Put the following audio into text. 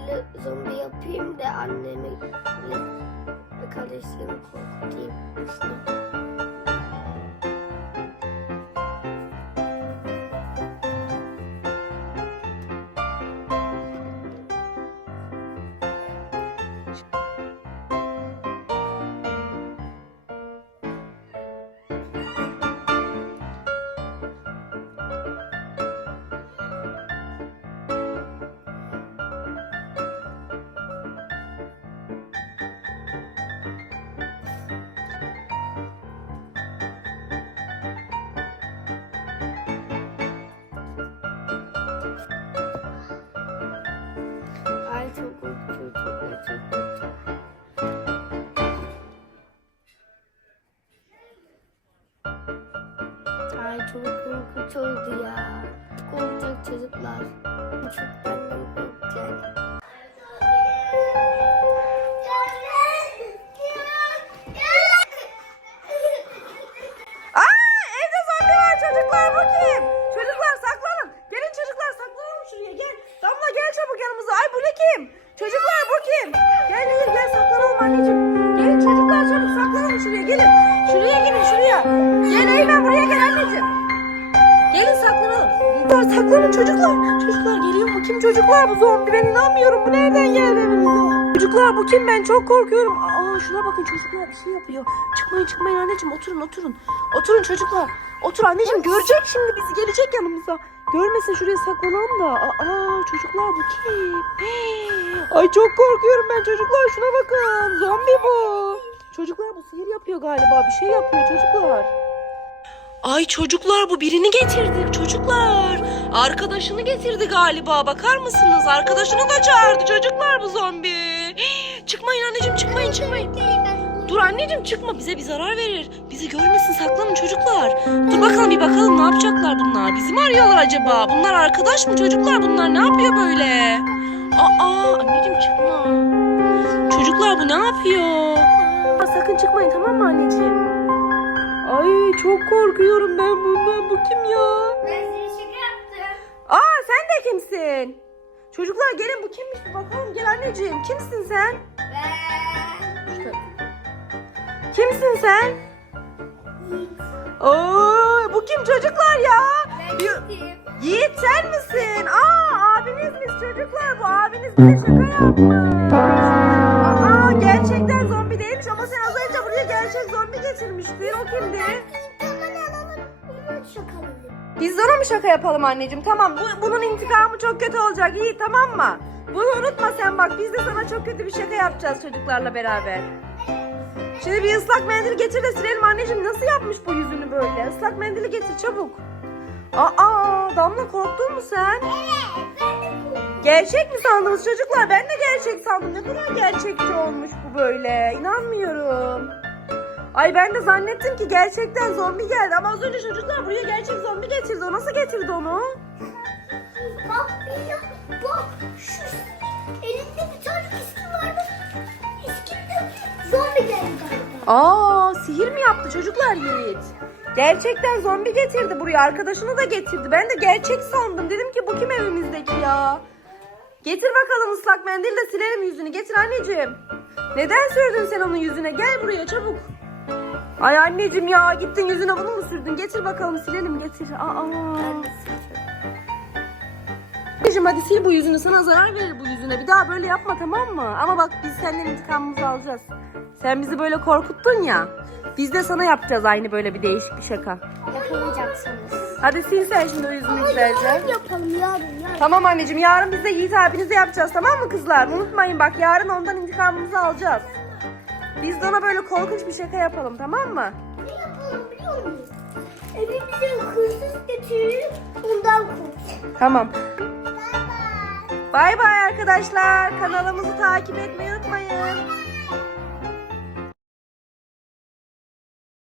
böyle zombi yapayım da annemi kardeşlerimi korkutayım. Çok korkutuyordu ya. Korkacak çocuklar. Çok benden korkacak. Çocuklar bu kim? Çocuklar gel. Gel bu kim? Gel Nehir gel saklanalım anneciğim. Çocuklar saklanın çocuklar. Çocuklar geliyor mu? Kim çocuklar bu zombi? Ben inanmıyorum. Bu nereden geldi evimize? Çocuklar bu kim? Ben çok korkuyorum. Aa şuna bakın çocuklar bir şey yapıyor. Çıkmayın çıkmayın anneciğim oturun oturun. Oturun çocuklar. Otur anneciğim görecek şimdi bizi gelecek yanımıza. Görmesin şuraya saklanalım da. Aa çocuklar bu kim? Ay çok korkuyorum ben çocuklar şuna bakın. Zombi bu. Çocuklar bu sihir yapıyor galiba. Bir şey yapıyor çocuklar. Ay çocuklar bu birini getirdi çocuklar. Arkadaşını getirdi galiba bakar mısınız? Arkadaşını da çağırdı çocuklar bu zombi. Çıkmayın anneciğim çıkmayın çıkmayın. Dur anneciğim çıkma bize bir zarar verir. Bizi görmesin saklanın çocuklar. Dur bakalım bir bakalım ne yapacaklar bunlar. Bizi mi arıyorlar acaba? Bunlar arkadaş mı çocuklar bunlar ne yapıyor böyle? Aa anneciğim çıkma. Çocuklar bu ne yapıyor? Sakın çıkmayın tamam mı anneciğim? Ay çok korkuyorum ben bundan. Bu kim ya? Ben size şaka yaptım. Aa sen de kimsin? Çocuklar gelin bu kimmiş bir bakalım. Gel anneciğim. Kimsin sen? Ben... Kimsin sen? Oo bu kim çocuklar ya? Ben gittim. Yiğit sen misin? Aa abinizmiş çocuklar. Bu abiniz bize şaka yapmış. O kimdi? Biz de ona mı şaka yapalım anneciğim? Tamam bu, bunun intikamı çok kötü olacak. İyi tamam mı? Bunu unutma sen bak. Biz de sana çok kötü bir şaka yapacağız çocuklarla beraber. Şimdi bir ıslak mendil getir de silelim anneciğim. Nasıl yapmış bu yüzünü böyle? Islak mendili getir çabuk. Aa Damla korktun mu sen? Gerçek mi sandınız çocuklar? Ben de gerçek sandım. Ne kadar gerçekçi olmuş bu böyle. İnanmıyorum. Ay ben de zannettim ki gerçekten zombi geldi ama az önce çocuklar buraya gerçek zombi getirdi. O nasıl getirdi onu? Bak ya, bak şu elinde bir tane viski vardı. Viskinde zombi geldi. Aa sihir mi yaptı çocuklar Yiğit? Gerçekten zombi getirdi buraya. Arkadaşını da getirdi. Ben de gerçek sandım. Dedim ki bu kim evimizdeki ya? Getir bakalım ıslak mendil de silelim yüzünü. Getir anneciğim. Neden sürdün sen onun yüzüne? Gel buraya çabuk. Ay anneciğim ya gittin yüzüne bunu mu sürdün? Getir bakalım silelim getir. Aa. Anneciğim hadi sil bu yüzünü. Sana zarar verir bu yüzüne. Bir daha böyle yapma tamam mı? Ama bak biz senden intikamımızı alacağız. Sen bizi böyle korkuttun ya. Biz de sana yapacağız aynı böyle bir değişik bir şaka. Yapamayacaksınız. Hadi sil sen şimdi o yüzünü güzelce. Yarın yapalım yarın yarın. Tamam anneciğim yarın biz de Yiğit abinize yapacağız tamam mı kızlar? Unutmayın bak yarın ondan intikamımızı alacağız. Biz de ona böyle korkunç bir şaka yapalım tamam mı? Ne yapalım biliyor musun? Evimize hırsız getirelim ondan kork. Tamam. Bay bay. Bay bay arkadaşlar. Kanalımızı takip etmeyi unutmayın.